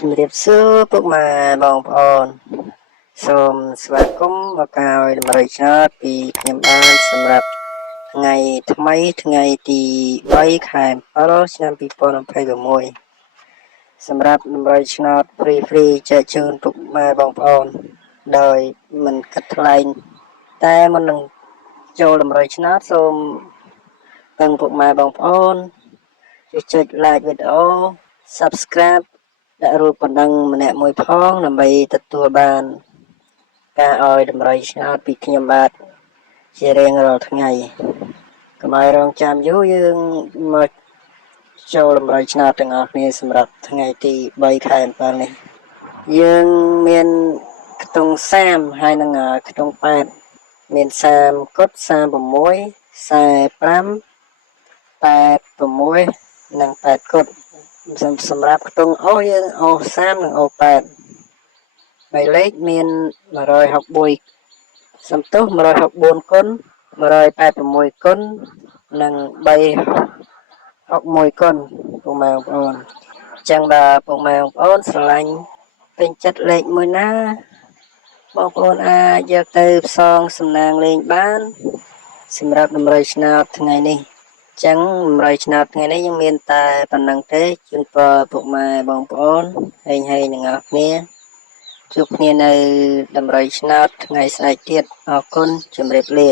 ជំរាបសួរពុកម៉ែបងប្អូនសូមស្វាគមន៍មកឲ្យតម្រុយឆ្នោតពីខ្ញុំបានសម្រាប់ថ្ងៃថ្មីថ្ងៃទី3ខែ7ឆ្នាំ2026សម្រាប់តម្រុយឆ្នោតហ្វ្រីចែកជូនពុកម៉ែបងប្អូនដោយមិនគិតថ្លៃតែមុននឹងចូលតម្រុយឆ្នោតសូមពឹងពុកម៉ែបងប្អូនជួយចុច like វីដេអូ Subscribe ដាក់រូបបណ្ដឹងម្នាក់មួយផងដើម្បីទទួលបានការឲ្យតម្រុយឆ្នោតពីខ្ញុំបាទជារៀងរាល់ថ្ងៃកុំឲ្យរងចាំយូរយើងមកចូលតម្រុយឆ្នោតទាំងអស់គ្នាសម្រាប់ថ្ងៃទី3ខែ7នេះយើងមានខ្ទង់30ហើយនឹងខ្ទង់8មាន30កុដ36 45 86និង8កុដសម្រាប់ខ្ទង់អូសយើងអូស30និងអូស8ហើយលេខមាន164សំទោស164គុណ186គុណនិង361គុណពុកម៉ែបងប្អូនអញ្ចឹងបើពុកម៉ែបងប្អូនស្រឡាញ់ពេញចិត្តលេខមួយណាបងប្អូនអាចយកទៅផ្សងសំណាងលេងបានសម្រាប់តម្រុយឆ្នោតថ្ងៃនេះចឹងតម្រុយឆ្នោតថ្ងៃនេះយើងមានតែប៉ុណ្្នឹងទេជូនពរពុកម៉ែបងប្អូនហេងទាំងអស់គ្នាជួបគ្នានៅតម្រុយឆ្នោតថ្ងៃស្អែកទៀតអរគុណជម្រាបលា